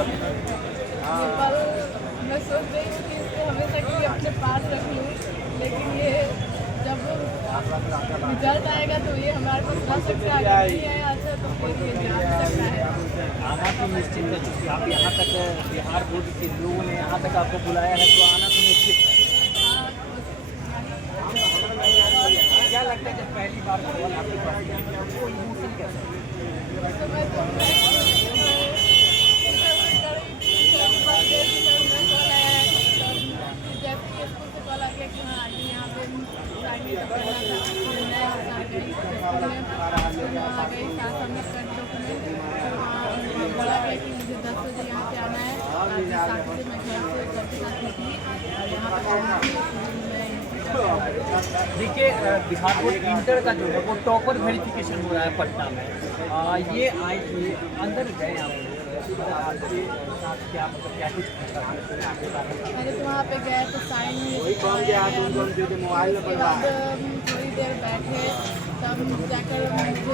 पर मैं सोच रही हूँ कि इसको हमेशा के लिए अपने पास रख लूँ, लेकिन ये जब रिजल्ट आएगा तो ये हमारे पास रह सकता है, अगर नहीं आया अच्छा तो फिर ये जा सकता है। आना तो निश्चित है, क्योंकि आप यहाँ तक बिहार बोर्ड के लोगों ने यहाँ तक आपको बुलाया है, तो आना तो निश्चित है। क्या लगता है जब पहली बार कॉल आपके पास आया, वो इमोशन कैसा है? तो मैं तो कॉल आ गया कि हाँ आइए यहाँ पे साइनिंग करना था, मैं आ गई आ गई साथ हमने कर डॉक्यूमेंट बोला गया कि मुझे 10 बजे यहाँ पे आना है, 7 बजे मैं घर से घर के साथ निकली और यहाँ पर देखिए, बिहार बोर्ड इंटर का जो है वो टॉपर वेरिफिकेशन हो रहा है पटना में। ये आए थे, अंदर गए आप क्या मतलब क्या कुछ पहले तो वहाँ पे गए तो साइन के बाद थोड़ी देर बैठे, तब जाकर मुझे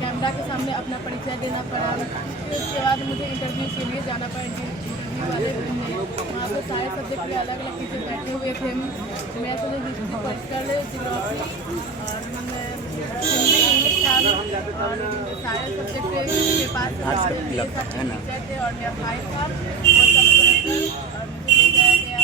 कैमरा के सामने अपना परिचय देना पड़ा। फिर उसके बाद मुझे इंटरव्यू के लिए जाना पड़ा। इंटरव्यू वाले ने वहाँ पे सारे सब्जेक्ट के अलग अलग टीचर बैठे हुए थे। मैं तो हिस्ट्री पॉलिटिकल जियोग्राफी और हिंदी इंग्लिश था और सारे सब्जेक्ट के पास टीचर थे और मेरा भाई था वो सब और मुझे ले जाया गया।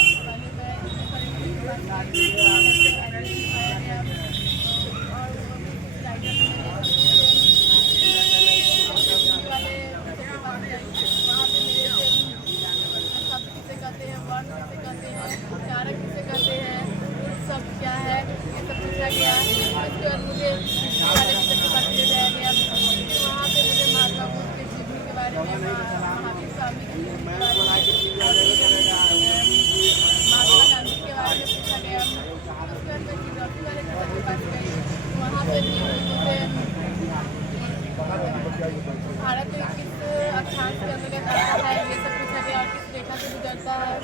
भारत किस अक्षांश के अंतर्गत आता है ये सब पूछा गया और किस रेखा से गुजरता है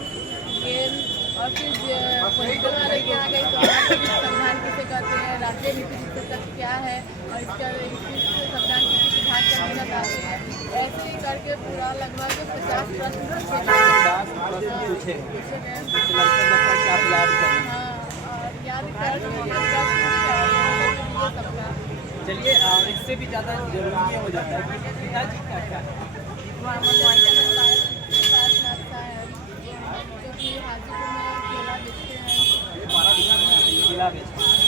ये। और फिर पॉलिटिकल वाले के यहाँ गई तो संविधान किसे कहते हैं, राष्ट्रीय नीति तक क्या है और इसका संविधान किसी विभाग के अंतर्गत आते हैं। ऐसे ही करके पूरा लगभग 50 प्रश्न पूछे गए और याद कर सबका। चलिए, इससे भी ज़्यादा जरूरी हो जाता है कि पिताजी का क्या है, जो कि हाजीपुर में केला बेचते हैं, केला बेचते हैं,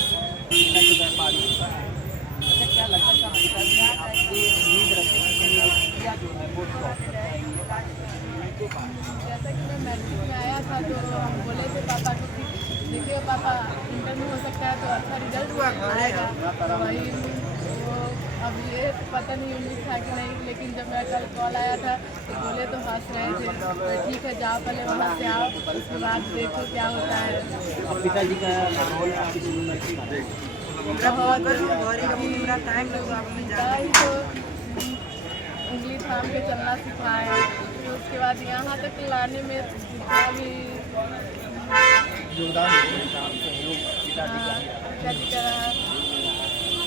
केला के व्यापारी। अच्छा, क्या लगता था पिताजी आपसे उम्मीद रखते हैं कि क्या जो है वो जैसा कि मैं मैट्रिक में आया था तो हम बोले थे पापा को कि देखिए पापा इंटर में हो सकता है तो अच्छा रिजल्ट आएगा। वही वो अब ये पता नहीं उम्मीद था कि नहीं, लेकिन जब मेरा कल कॉल आया था तो बोले तो हंस रहे थे तो ठीक है जाओ पहले वहाँ से आओ उसके बाद देखो क्या होता है। पिताजी का माहौल आपकी जीवन में तो उंगली थाम के चलना सिखाया, फिर उसके बाद यहाँ तक लाने में भी पिताजी का रहा।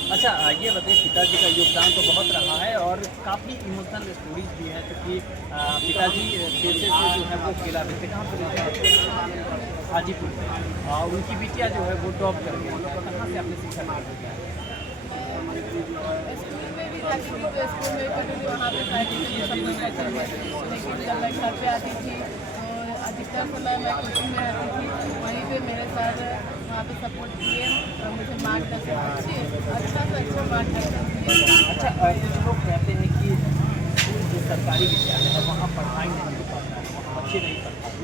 अच्छा, ये बताइए, पिताजी का योगदान तो बहुत रहा है और काफ़ी इमोशनल स्टोरीज भी है, क्योंकि पिताजी पेशे से जो है वो केला बेचते, कहाँ पर हाजीपुर में, और उनकी बिटिया जो है वो टॉप कर गई। कहाँ से आपने शिक्षा प्राप्त किया? स्कूल में भी जाती थी तो स्कूल में भी वहाँ पे लेकिन जब मैं घर पे आती थी तो अधिकतर समय मैं कोचिंग में रहती थी, वहीं पे मेरे सर वहाँ पे सपोर्ट किए और मुझे मार्गदर्शन अच्छा मार्गदर्शन किए। अच्छा, कुछ लोग कहते हैं कि जो सरकारी विद्यालय है वहाँ पढ़ाई नहीं हो पाता है, बच्चे नहीं पढ़ पाते,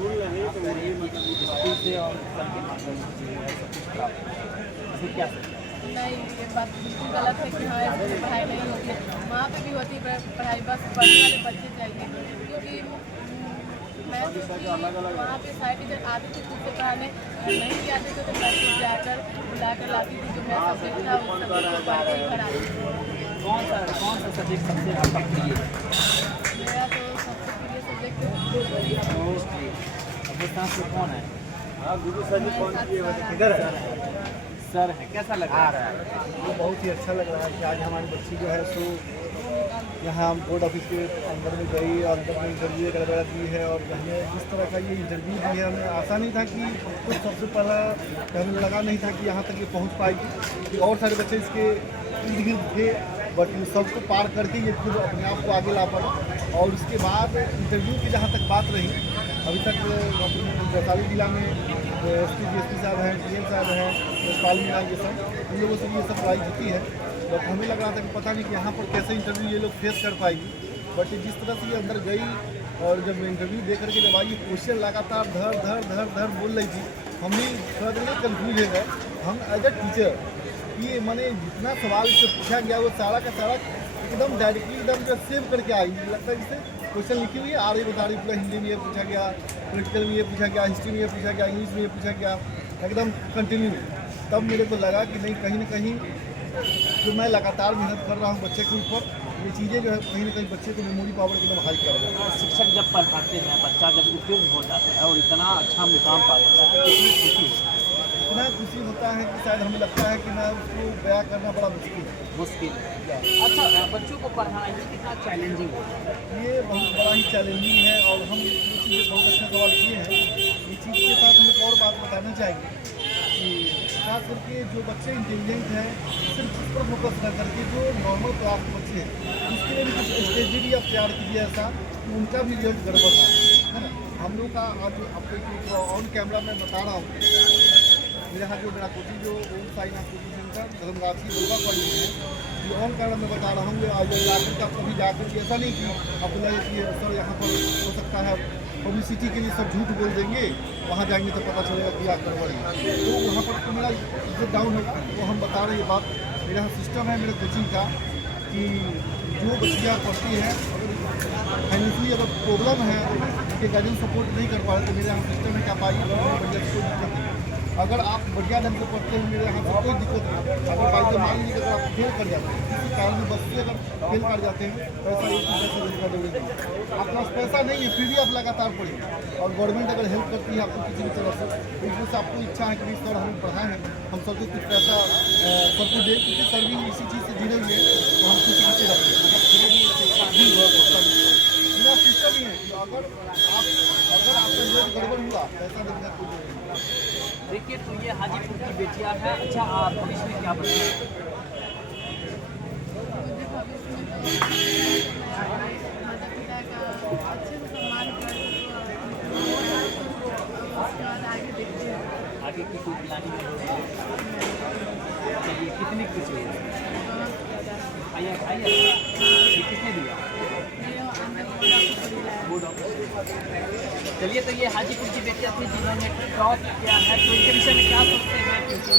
स्कूल से और सर के माध्यम से क्या सकते हैं? नहीं, ये बात बिल्कुल गलत है कि हाँ इसमें पढ़ाई नहीं होती, वहाँ पे भी होती है पढ़ाई, बस पढ़ने वाले बच्चे चाहिए। क्योंकि मैं वहाँ पे सारे टीचर आते थे खुद से पढ़ाने, नहीं भी आते थे तो मैं खुद जाकर बुलाकर लाती थी जो मेरा सब्जेक्ट था वो सब्जेक्ट पढ़ाती थी। कौन सा सब्जेक्ट सबसे आपका प्रिय है? मेरा तो सबसे प्रिय सब्जेक्ट कौन है? सर है, कैसा लग रहा है? वो बहुत ही अच्छा लग रहा है कि आज हमारी बच्ची जो है सो यहाँ हम बोर्ड ऑफिस के अंदर में गई और अंदर में इंटरव्यू वगैरह दी है। और हमें जिस तरह का ये इंटरव्यू दी है, हमें आशा नहीं था कि कुछ सबसे पहला हमें लगा नहीं था कि यहाँ तक ये पहुँच पाएगी, कि और सारे बच्चे इसके इर्द गिर्द थे, बट इन सबको पार करके ये खुद अपने आप को आगे ला पाए। और उसके बाद इंटरव्यू की जहाँ तक बात रही, अभी तक वैशाली जिला में एसपी साहब हैं, DM साहब हैं, यशपाल मीणा, ये सब इन लोगों से ये सब लड़ाई जीती है। बट हमें लग रहा था कि पता नहीं कि यहाँ पर कैसे इंटरव्यू ये लोग फेस कर पाएगी। बट जिस तरह से ये अंदर गई और जब इंटरव्यू दे करके जब आई, क्वेश्चन लगातार धर धर धर धर बोल रही थी, हम भी थोड़ा देर में कन्फ्यूज हो गए हम एज अ टीचर कि मैंने जितना सवाल इससे पूछा गया वो सारा का सारा एकदम डायरेक्टली एकदम जो सेव करके आई। लगता है जैसे क्वेश्चन लिखी हुई है, आ रही बता रही, पूरा हिंदी में ये पूछा गया, पॉलिटिकल में ये पूछा गया, हिस्ट्री में ये पूछा गया, इंग्लिश में ये पूछा गया, एकदम कंटिन्यू। तब मेरे को लगा कि नहीं, कहीं ना कहीं जो मैं लगातार मेहनत कर रहा हूँ बच्चे के ऊपर, ये चीज़ें जो है कहीं ना कहीं बच्चे को मेमोरी पावर एकदम हाई कर रहा है। शिक्षक जब पढ़ाते हैं, बच्चा जब उत्तीर्ण हो जाता है और इतना अच्छा मुकाम पा लेता है, कितनी खुशी है। इतना खुशी होता है कि शायद हमें लगता है कि मैं उसको बयां करना बड़ा मुश्किल है। अच्छा, बच्चों को पढ़ाना ये कितना चैलेंजिंग होता है? ये बहुत बड़ा ही चैलेंजिंग है। और हम ये चीज़ें बहुत अच्छा सवाल किए हैं। इस चीज़ के साथ हम एक और बात बताना चाहेंगे कि खास करके जो बच्चे इंटेलिजेंट हैं, सिर्फ उस पर फोकस न करके जो नॉर्मल क्लास के बच्चे हैं, उसके लिए भी कुछ स्ट्रेटेजी आप तैयार कीजिए ऐसा कि उनका भी रिजल्ट गड़बड़ था, है ना। हम लोग का आज आपको ऑन कैमरा में बता रहा हूँ, मेरे यहाँ जो मेरा कोचिंग जो Om Sainath coaching centre Dharmaraji Durga college में है, ये ऑन कैमरा में बता रहा हूँ। आज इलाके का कभी जाकर के ऐसा नहीं कि आपको लगे कि सर यहाँ पर हो सकता है पब्लिसिटी के लिए सब झूठ बोल देंगे, वहाँ जाएंगे तो पता चलेगा कि आप गड़बड़ है। तो वहाँ पर तो मेरा जो डाउन है वो हम बता रहे हैं। ये बात मेरे यहाँ सिस्टम है मेरे कोचिंग का कि जो बच्चियाँ पढ़ती हैं, अगर फाइनेंशियली अगर प्रॉब्लम है, उनके गार्जियन सपोर्ट नहीं कर पा रहे, तो मेरे यहाँ सिस्टम है कि आप आइए, बढ़िया कोई दिक्कत नहीं। अगर आप बढ़िया ढंग से पढ़ते हैं, मेरे यहाँ से कोई दिक्कत नहीं। अगर बाई मान लीजिए अगर आप फेल कर जाते हैं, किसी कारण बस से अगर फेल कर जाते हैं, पैसा एक पैसा देने का जरूरी नहीं। आपके पास पैसा नहीं है, फिर भी आप लगातार पढ़ें। और गवर्नमेंट अगर हेल्प करती है आपको किसी भी तरफ से, तो इसमें से आपको इच्छा है कि सर हमें पढ़ाएं हैं, हम सबको कुछ पैसा सबको दें, क्योंकि सर भी इसी चीज़ से जुड़े हुए हैं, तो हम खुशी खुशी रखते हैं। मेरा सिस्टम ही है कि अगर आपका रिजल्ट गड़बड़ हुआ, पैसा देने का कोई जरूरी नहीं। देखिए, तो ये हाजीपुर की बेटियां हैं। अच्छा, आप भविष्य में क्या बनना है? मुझे भविष्य में तो माता पिता का अच्छे से सम्मान कर उसके बाद आगे देखते हैं। आगे की कोई प्लानिंग है? चलिए, कितनी खुशी है? बहुत ज़्यादा आइए ये किसने दिया? मेरे अंदर बोर्ड ऑफ। चलिए, तो ये हाजीपुर की बेटियां थी जिन्होंने टॉप किया है, तो इनके विषय में क्या सोचते हैं? क्योंकि